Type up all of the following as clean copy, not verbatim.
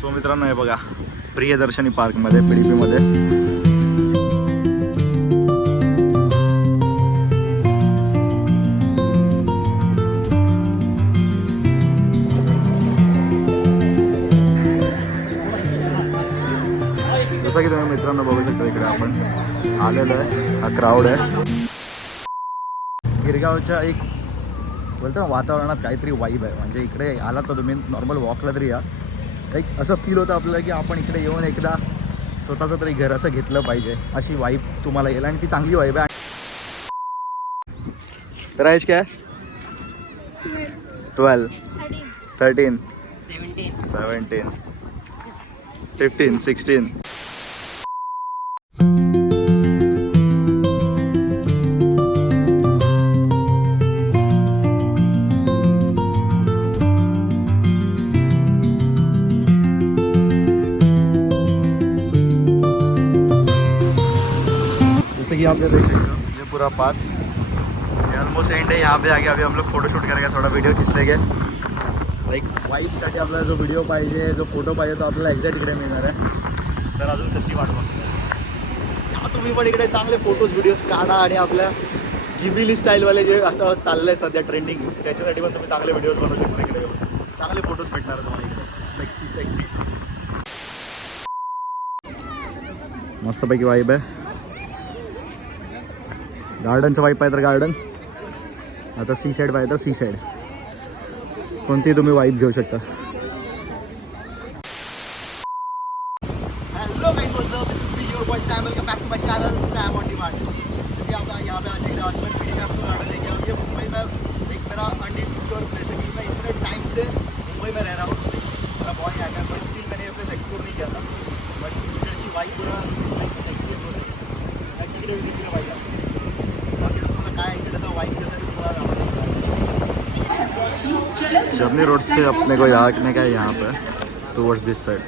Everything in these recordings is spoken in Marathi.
सो मित्रांनो हे बघा प्रियदर्शनी पार्कमध्ये PDPमध्ये जसं की तुम्ही मित्रांनो बघू शकता इकडे आपण आलेलो आहे. हा क्राऊड आहे. गिरगावच्या एक बोलतो ना वातावरणात काहीतरी वाईब आहे. म्हणजे इकडे आला तर तुम्ही नॉर्मल वॉकला तरी या एक असं फील होतं आपल्याला की आपण इकडे येऊन एकदा स्वतःचं तरी घर असं घेतलं पाहिजे. अशी वाईब तुम्हाला येईल आणि ती चांगली वाईब आहे. तर आहेस काय 12 13 17 15 16 कि आप देख सकते हो ये पूरा पाथ ऑलमोस्ट एंड है. यहाँ पे आके अभी हम लोग फोटो शूट करेंगे. थोड़ा वीडियो खींच लेंगे. लाईक वाईबसाठी आपल्याला जो व्हिडिओ पाहिजे जो फोटो पाहिजे तो आपल्याला एक्झॅक्ट इकडे मिळणार आहे. तर अजून कसली वाट बघतो तुम्ही पण इकडे चांगले फोटोज व्हिडिओज काढा आणि आपल्या गिबिली स्टाईलवाले जे आता चाललं आहे सध्या ट्रेंडिंग त्याच्यासाठी पण तुम्ही चांगले व्हिडिओज बनवू शकता. इकडे चांगले फोटोज भेटणार तुम्हाला इकडे सेक्सी मस्तपैकी वाईब आहे. गार्डनचं वाईब पाहिजे तर गार्डन आता सी साईड पाहिजे तर सी साईड कोणती तुम्ही वाईब घेऊ शकता. Hello guys what's up this is your boy Sam welcome back to my channel Sam on demand. जैसे आप यहाँ पे आने के बाद में पीडी आपको गार्डन लेके आऊँ. ये मुंबई में एक मेरा अनडिस्कवर प्लेस है कि मैं इतने टाइम से मुंबई में रह रहा हूँ. मेरा बॉय यहाँ का बट स्टिल मैंने ये प्लेस एक्सप्लोर नहीं किया था. बट इकडची वाईब पूरा सेक्सी है. तिकडे विजिट केलं पाहिजे. जर्नी रोड से अपने को जाने का है यहाँ पे टुवर्ड्स दिस साइड.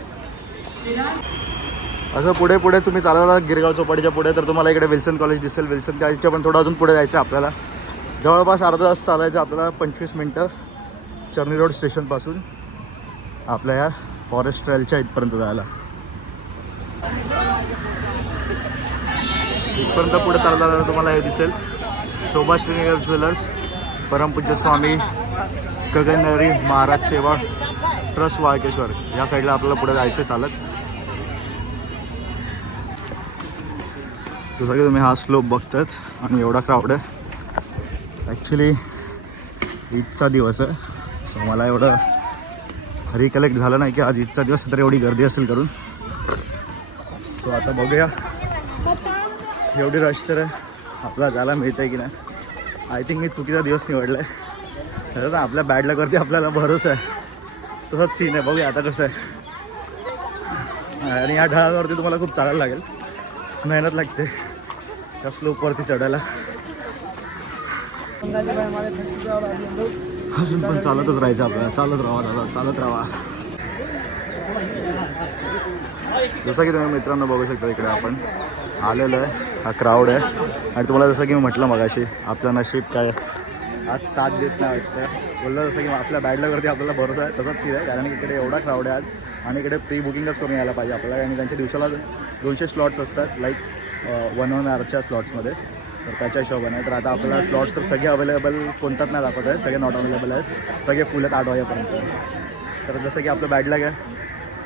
असं पुढे पुढे तुम्ही चालवला गिरगाव चौपाटीच्या पुढे तर तुम्हाला इकडे विल्सन कॉलेज दिसेल. विल्सन कॉलेजच्या पण थोडं अजून पुढे जायचं आहे आपल्याला. जवळपास अर्धा तास चालायचं आपल्याला 25 मिनटं चर्नी रोड स्टेशनपासून आपल्या या फॉरेस्ट ट्रेलच्या इथपर्यंत जायला. इथपर्यंत पुढे चालला तुम्हाला हे दिसेल शोभा श्रीनगर ज्वेलर्स परमपूज्य स्वामी गगनहरी महाराज सेवा ट्रस्ट वाळकेश्वर या साईडला आपल्याला पुढे जायचं चालत. जसं की तुम्ही हा स्लोप बघतात आणि एवढा क्राऊड आहे. ॲक्च्युली ईदचा दिवस आहे. सो मला एवढं रिकलेक्ट झालं नाही की आज ईदचा दिवस तर एवढी गर्दी असेल करून. सो आता बघूया एवढी रश तर आपल्याला जायला मिळतं आहे की नाही. आय थिंक मी चुकीचा दिवस निवडला आहे. खरं ना आपल्या बॅड लकवरती आपल्याला भरोसा आहे. तसंच सीन आहे. बघूया आता कसं आहे. आणि या ढळांवरती तुम्हाला खूप चालायला लागेल. मेहनत लागते त्या स्लोपवरती चढायला. अजून पण चालतच राहायचं आपल्याला. चालत राहा दादा चालत राहा. जसं की तुम्ही मित्रांनो बघू शकता इकडे आपण आलेलो आहे. हा क्राऊड आहे आणि तुम्हाला जसं की मी म्हटलं मगाशी आपलं नशीब काय आज साथ देत नाही वाटतं. बोललं जसं की आपल्या बॅडलवरती आपल्याला भरोसा आहे. तसंच सीन आहे कारण इकडे एवढा क्राऊड आहे आज आणि इकडे प्री बुकिंगच करून यायला पाहिजे आपल्याला. आणि त्यांच्या दिवसाला 200 स्लॉट्स असतात लाईक 1 hourच्या स्लॉट्समध्ये. तर त्याच्या हिशोबाने तर आता आपल्याला स्लॉट्स तर सगळे अवेलेबल कोणताच नाही दाखवत आहे. सगळे नॉट अवेलेबल आहेत. सगळे फुल आहेत 8 वाजेपर्यंत. तर जसं की आपलं बॅडलग आहे.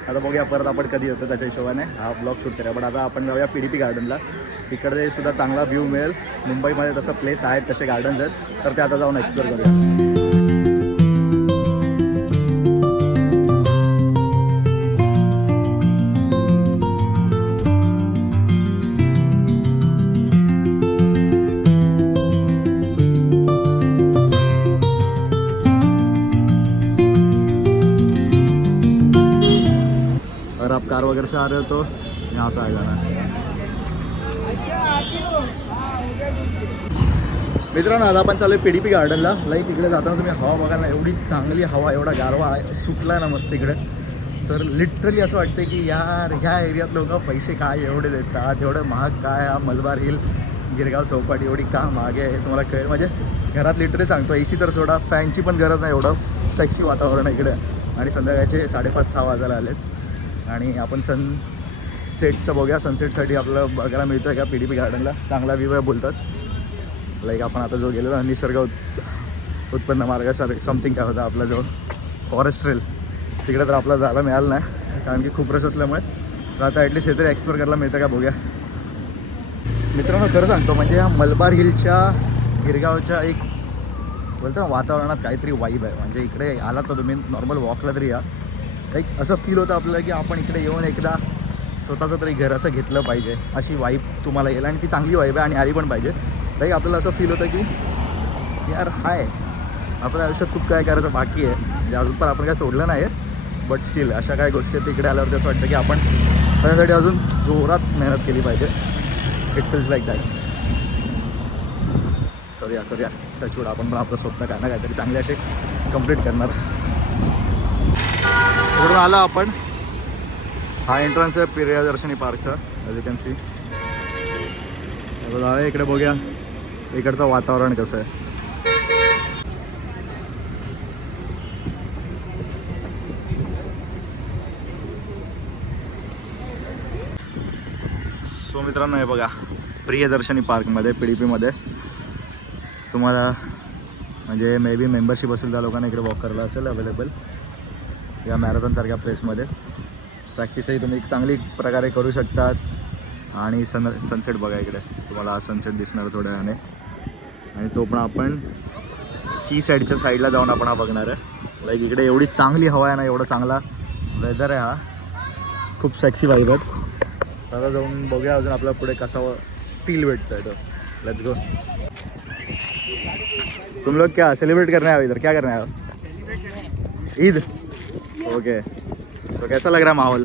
आता बघूया परत आपण कधी होतं त्याच्या हिशोबाने हा ब्लॉग शूट करूया. पण आता आपण जाऊया PDP गार्डनला. तिकडे सुद्धा चांगला व्ह्यू मिळेल. मुंबईमध्ये तसं प्लेस आहेत तसे गार्डन्स आहेत तर ते आता जाऊन एक्सप्लोर करूया. अगर आप कार वगैरह से आ रहे हो तो यहाँ पे आ जाना. मित्रांनो आज आपण चालू आहे PDP गार्डनला. लाईक इकडे जाताना तुम्ही हवा बघाल ना एवढी चांगली हवा एवढा गारवा सुटला आहे ना मस्त इकडे. तर लिटरली असं वाटतं की यार ह्या एरियात लोक पैसे काय एवढे देतात. एवढं महाग काय हा मलबार हिल गिरगाव चौपाटी एवढी का महाग आहे हे तुम्हाला कळेल. म्हणजे घरात लिटरली सांगतो AC तर सोडा फॅनची पण गरज नाही. एवढं सेक्सी वातावरण आहे इकडे आणि संध्याकाळचे 5:30-6 वाजायला आलेत. आणि आपण सनसेटचं बघूया. सनसेटसाठी आपल्याला बघायला मिळतं का PDP गार्डनला चांगला व्ह्यू आहे बोलतात. लाईक आपण आता जो गेलेलो निसर्ग उत्पन्न मार्गासारखं समथिंग काय होतं आपला जो फॉरेस्ट ट्रेल तिकडे तर आपल्याला जायला मिळालं नाही कारण की खूप रस असल्यामुळे. तर आता ॲटलीस्ट हे तरी एक्सप्लोर करायला मिळतं का बघूया. मित्रांनो खरं सांगतो म्हणजे या मलबार हिलच्या गिरगावच्या एक बोलतो ना वातावरणात काहीतरी वाईब आहे. म्हणजे इकडे आलात तर तुम्ही नॉर्मल वॉकला तरी या, लाईक असं फील होतं आपल्याला की आपण इकडे येऊन एकदा स्वतःचं तरी घर असं घेतलं पाहिजे अशी वाईब तुम्हाला येईल. आणि ती चांगली वाईब आहे आणि आली पण पाहिजे. लाईक आपल्याला असं फील होतं की यार हाय आपल्या आयुष्यात खूप काय करायचं बाकी आहे. म्हणजे अजून पण आपण काय तोडलं नाही आहे बट स्टील अशा काय गोष्टी तिकडे आल्यावर असं वाटतं की आपण त्याच्यासाठी अजून जोरात मेहनत केली पाहिजे. It feels like that. करूया त्याच्यावर आपण पण आपलं स्वप्न काय ना काहीतरी चांगले असे कंप्लीट करणार. इकडून आलो आपण. हा एंट्रन्स आहे प्रियदर्शनी पार्कचा. As you can see. जाऊया इकडे बघूया इकडचं वातावरण कसं आहे. सो मित्रांनो हे बघा प्रियदर्शनी पार्कमध्ये PDPमध्ये तुम्हाला म्हणजे मे बी मेंबरशिप असेल त्या लोकांना इकडे वॉक करायला असेल अवेलेबल या मॅरेथॉनसारख्या प्लेसमध्ये. प्रॅक्टिसही तुम्ही चांगली प्रकारे करू शकतात. आणि सनसेट बघा इकडे तुम्हाला हा सनसेट दिसणार थोड्या वेळाने. आणि तो पण आपण सी साईडच्या साईडला जाऊन आपण हा बघणार आहे. लाईक इकडे एवढी चांगली हवा आहे ना, एवढा चांगला वेदर आहे, हा खूप सेक्सी वाईब आहेत. आता जाऊन बघूया अजून आपल्या पुढे कसा फील भेटतो आहे तो. Let's go. तुम लोग क्या सेलिब्रेट करने आए इधर, क्या करने आए हो? ईद. ओके सो कैसा लग रहा है माहौल?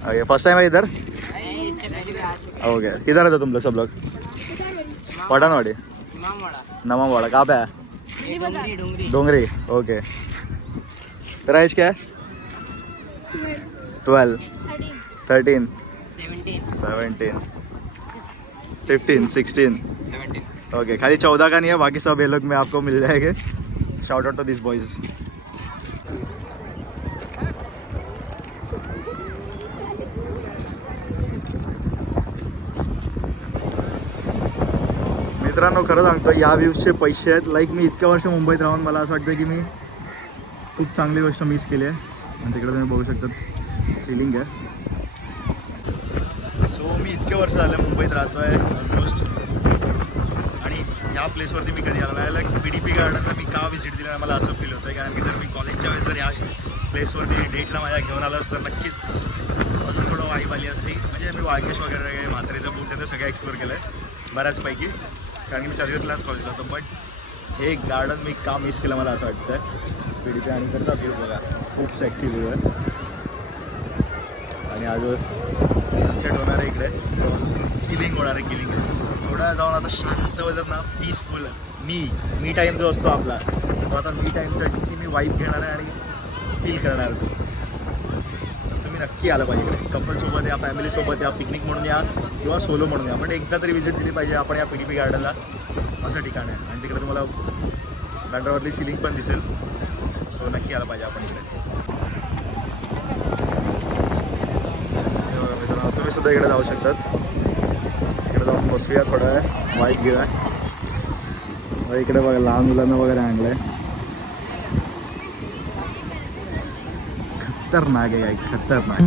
ओके फर्स्ट टाइम है इधर? ओके किधर रहते तुम लोग सब लोग? पठानवाड़ी नमामवाड़ा. कहाँ पे है? डोंगरी. ओके. तेरा एज क्या है? 12 13 17 15 16. ओके खाली 14 का नहीं है, बाकी सब ये लोग में आपको मिल जाएंगे. Shout out to this boys. मित्रांनो खरं सांगतो या व्ह्यूजचे पैसे आहेत. लाईक मी इतक्या वर्ष मुंबईत राहून मला असं वाटतं की मी खूप चांगली गोष्ट मिस केली आहे. आणि तिकडे तुम्ही बघू शकतात सिलिंग आहे. सो मी इतके वर्ष झाले मुंबईत राहतो आहे ऑलमोस्ट. आणि ह्या प्लेसवरती मी कधी आलो नाही. लाईक PDP गार्डनला मी का व्हिजिट दिलं मला असं फील होतं आहे कारण की जर मी कॉलेजच्या वेळेस जर या प्लेसवरती डेटला माझ्या घेऊन आलो असतं तर नक्कीच अजून थोडं वाईब आली असती. म्हणजे मी वाळकेश वगैरे म्हातारीचं बूट ते सगळं एक्सप्लोर केलं आहे बऱ्याचपैकी कारण की मी चर्चगेटलाच कॉलेजला होतो. बट हे गार्डन मी का मिस केलं मला असं वाटतं. PDP आणि करता व्ह्यू बघा खूप सेक्सी व्ह्यू आहे. आणि आज सनसेट होणार आहे इकडे, किलिंग होणार आहे. किलिंग थोडा जाऊन आता शांत वेदर ना, पीसफुल मी टाईम जो असतो आपला तो आता मी टाईमसाठी मी वाईब घेणार आहे आणि फील करणार आहे. तुम्ही नक्की आलं पाहिजे इकडे. कपलसोबत या, फॅमिलीसोबत या, पिकनिक म्हणून या किंवा सोलो म्हणून या. म्हणजे एकदा तरी व्हिजिट दिली पाहिजे आपण या PDP गार्डनला. असं ठिकाण आहे आणि तिकडे तुम्हाला बँड्रावरली सिलिंग पण दिसेल. सो नक्की आलं पाहिजे आपण इकडे. मित्रांनो तुम्ही सुद्धा इकडे जाऊ शकतात. इकडे जाऊन बसूया थोडा वेळ वाईट घेऊया. इकडे बघा लहान मुलांना वगैरे आणलं आहे. खतरनाक आहे काय खतरनाक.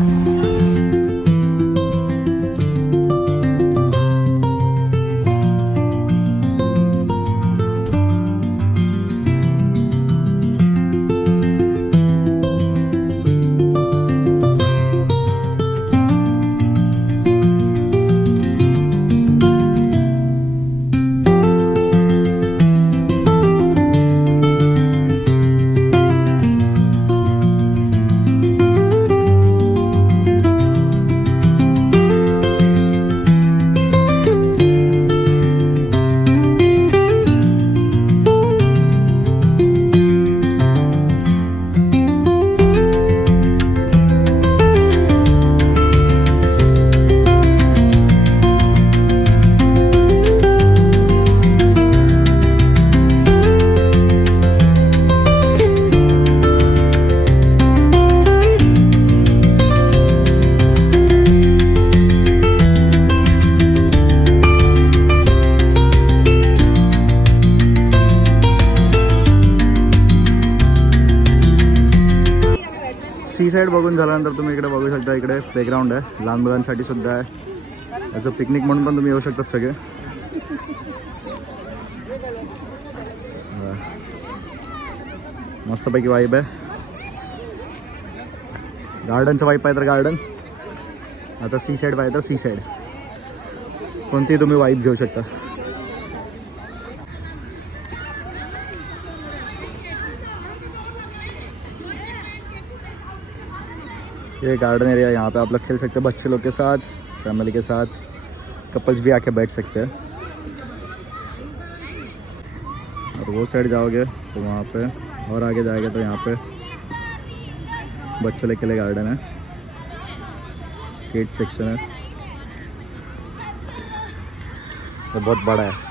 सी साईड बघून झाल्यानंतर तुम्ही इकडे बघू शकता, इकडे प्लेग्राऊंड आहे लहान मुलांसाठी सुद्धा आहे. त्याचं पिकनिक म्हणून पण तुम्ही येऊ शकतात सगळे. मस्तपैकी वाईब आहे. गार्डनचं वाईब पाहिजे तर गार्डन, आता सी साईड पाहिजे तर सी साईड, कोणतीही तुम्ही वाईब घेऊ शकता. ये गार्डन एरिया, यहाँ पे आप लोग खेल सकते हैं बच्चे लोग के साथ, फैमिली के साथ, कपल्स भी आके बैठ सकते हैं. और वो साइड जाओगे तो वहाँ पे और आगे जाएंगे तो यहाँ पे बच्चों के लिए गार्डन है, किड्स सेक्शन है, तो बहुत बड़ा है.